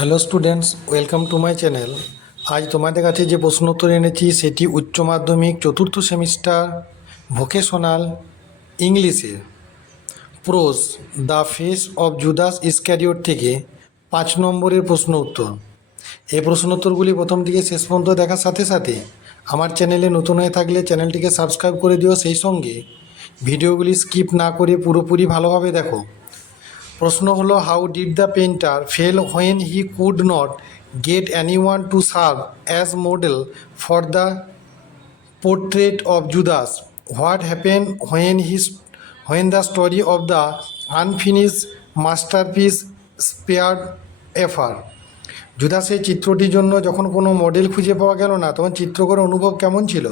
Hello students, welcome to my channel. আজ তোমাদের কাছে যে প্রশ্ন উত্তর এনেছি সেটি উচ্চ মাধ্যমিক চতুর্থ সেমিস্টার ভোকেশনাল ইংলিশে প্রোজ দ্য ফেস অফ জুদাস ইসক্যারিওট থেকে 5 নম্বরের প্রশ্ন উত্তর। এই প্রশ্ন উত্তরগুলি প্রথম থেকে শেষ পর্যন্ত দেখার সাথে সাথে আমার চ্যানেলে নতুন হয়ে থাকলে চ্যানেলটিকে সাবস্ক্রাইব করে দিও, সেই সঙ্গে ভিডিওগুলি স্কিপ না করে পুরোপুরি ভালোভাবে দেখো। প্রশ্ন হলো, how did the painter fail when he could not get anyone to serve as model for the portrait of Judas? What happen when the story of the unfinished masterpiece spared after? জুদাসের চিত্রটির জন্য যখন কোনো মডেল খুঁজে পাওয়া গেল না, তখন চিত্রকরের অনুভব কেমন ছিল?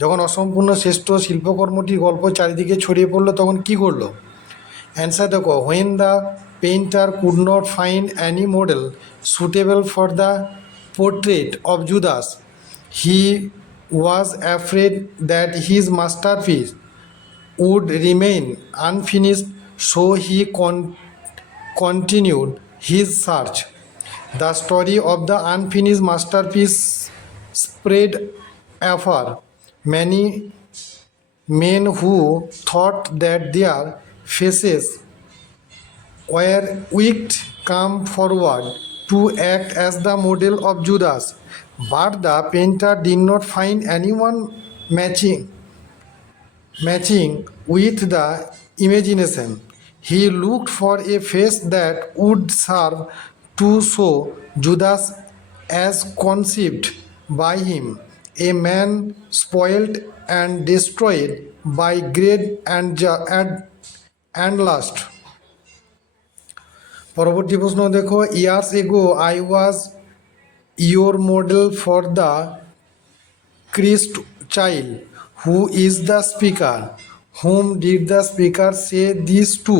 যখন অসম্পূর্ণ শ্রেষ্ঠ শিল্পকর্মটির গল্প চারিদিকে ছড়িয়ে পড়লো, তখন কী করলো? অ্যান্সার দেখো, when the painter could not find any model suitable for the portrait of Judas, he was afraid that his masterpiece would remain unfinished, so he continued his search. The story of the unfinished masterpiece spread afar. Many men who thought that their faces were wicked come forward to act as the model of Judas, but the painter did not find anyone matching with the imagination. He looked for a face that would serve to show Judas as conceived by him, a man spoiled and destroyed by greed and lust. পরবর্তী প্রশ্ন দেখো, years ago I was your model for the Christ child, who is the speaker? Whom did the speaker say this to?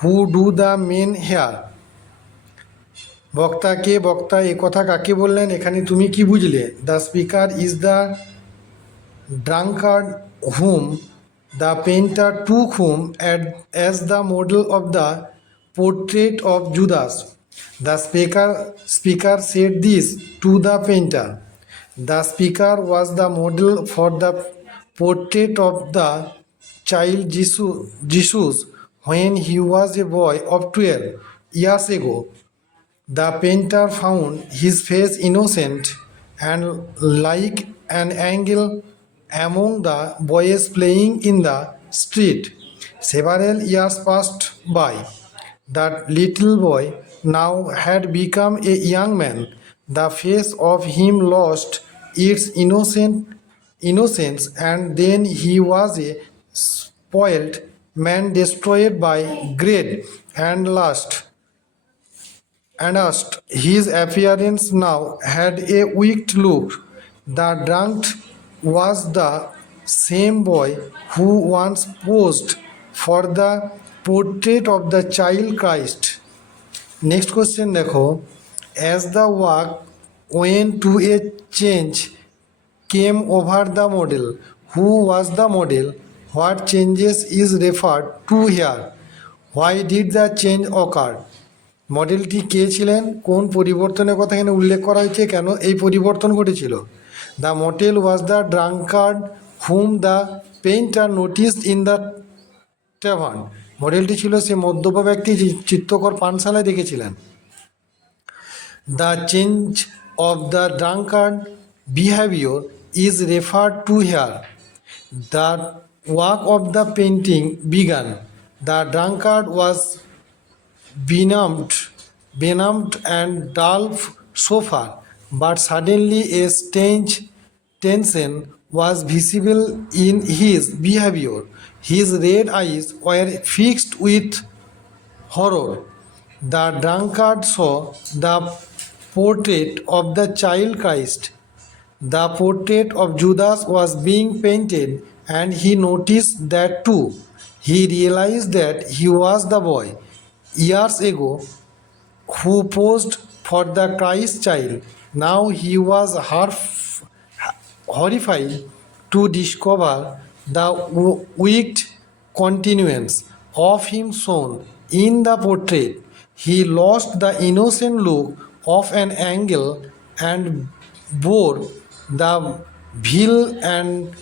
Who do the men here? বক্তাকে বক্তা এ কথা কাকে বললেন, এখানে তুমি কি বুঝলে? The speaker is the drunkard whom the painter took whom as the model of the portrait of Judas. The speaker said this to the painter. The speaker was the model for the portrait of the child Jesus when he was a boy of 12 years ago. The painter found his face innocent and like an angel among the boys playing in the street. Several years passed by. That little boy now had become a young man. The face of him lost its innocence, and then he was a spoiled man destroyed by greed and lust. His appearance now had a wicked look. The drunkard was the same boy who once posed for the portrait of the child Christ. Next question দেখো, as the work went to a change came over the model. Who was the model? What changes is referred to here? Why did the change occur? মডেলটি কে ছিলেন? কোন পরিবর্তনের কথা এখানে উল্লেখ করা হয়েছে? কেন এই পরিবর্তন ঘটেছিল? The model was the drunkard whom the painter noticed in the tavern. মডেলটি ছিল সে মদ্যপ ব্যক্তি যে চিত্তকর পানশালায় দেখেছিলেন। The change of the drunkard behaviour is referred to here. The work of the painting began. The drunkard was benumbed and dull so far, but suddenly a strange tension was visible in his behavior. His red eyes were fixed with horror. The drunkard saw the portrait of the child Christ. The portrait of Judas was being painted, and he noticed that too. He realized that he was the boy years ago who posed for the Christ child. Now he was horrified to discover the wicked continuance of him shown in the portrait. He lost the innocent look of an angle and bore the vile and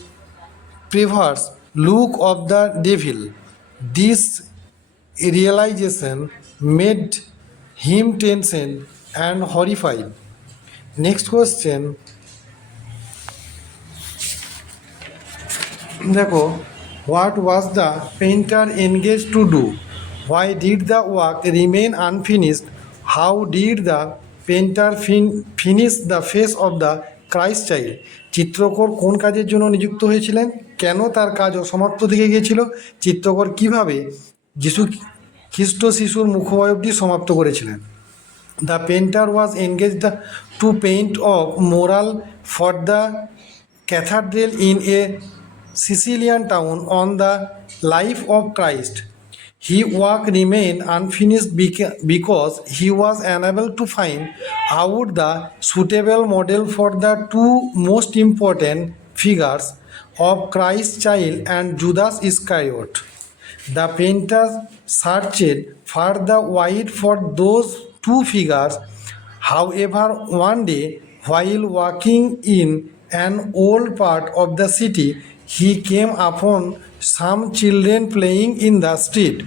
perverse look of the devil. This realization made him tense and horrified. Next question, দেখো, what was the painter engaged to do? Why did the work remain unfinished? How did the painter finish the face of the Christ child? চিত্রকর কোন কাজের জন্য নিযুক্ত হয়েছিলেন? কেন তার কাজ অসমাপ্ত থেকে গিয়েছিল? চিত্রকর কিভাবে যিশু খ্রিস্ট শিশুর মুখবয়বটি সমাপ্ত করেছিলেন? The painter was engaged to paint a mural for the cathedral in a Sicilian town on the life of Christ. His work remained unfinished because he was unable to find out the suitable model for the two most important figures of Christ child and Judas Iscariot. The painter searched far the wide for those two figures. However, one day, while walking in an old part of the city, he came upon some children playing in the street.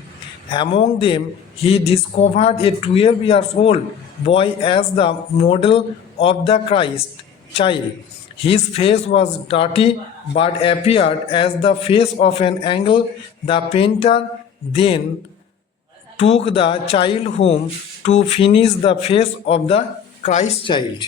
Among them, he discovered a 12-year-old boy as the model of the Christ child. His face was dirty but appeared as the face of an angel. The painter then took the child home to finish the face of the Christ child.